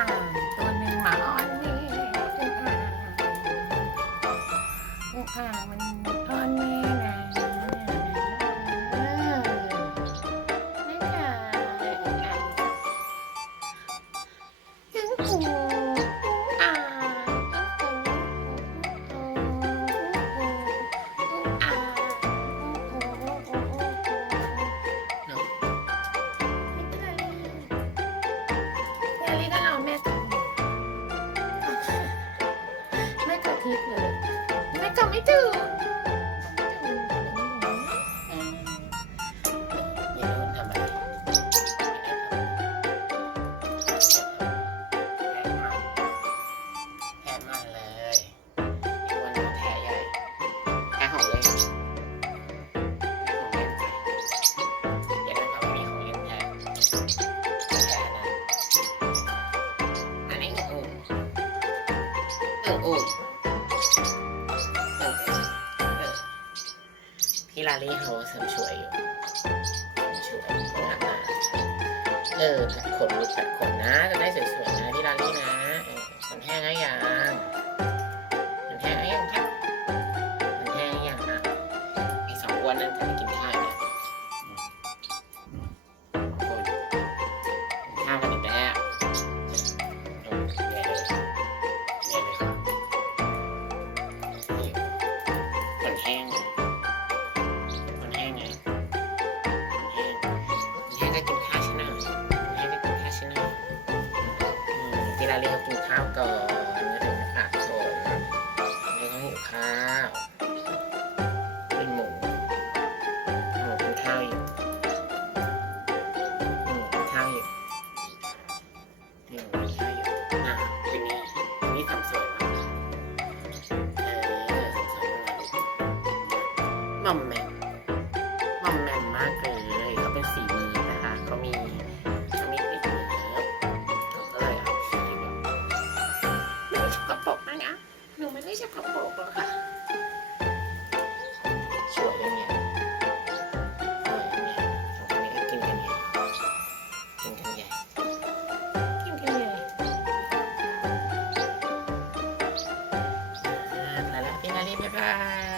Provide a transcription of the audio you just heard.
อ่ แม่กับทิพย์เลยแม่กับไม่ถึงอย่าโดนทำอะไรแผลมันเลยอีกวันก็แผลใหญ่แผลของเล่นแผลของเล่นไปอย่าโดนทำให้มีของเล่ พี่ลาลี่เขาเสริมช่วยอยู่สริมช่วยเพื่อมาเออตัดขนลูกผัดขนนะจะได้สวยๆนะพี่ลาลี่นะมันแห้งหรือยังมันแห้งหรือยังครับมันแห้งหรือยังนะไอสองอ้วนนั้นจะไปกิน มที่เราเรียกกินข้าวก่อนแล้วถึงผักโซนไม่ต้องหิวข้าว เป็นหมูหมูกินข้าวอยู่หมูกินข้าวอยู่หมูกินข้าวอยู่อะทีนี้ทีนี้ทำสวยมากเออทำสวยมากลูกหม่อมแมมมอมแมมมากเลยเขาเป็นสีมือ หนูไม่ได้ชอบกระโปรหรอกค่ะสวยเนี่ยกินกันใหญ่กินกันใหญ่กินกันใหญ่อ่าไะพี่นาลีบ๊ายบาย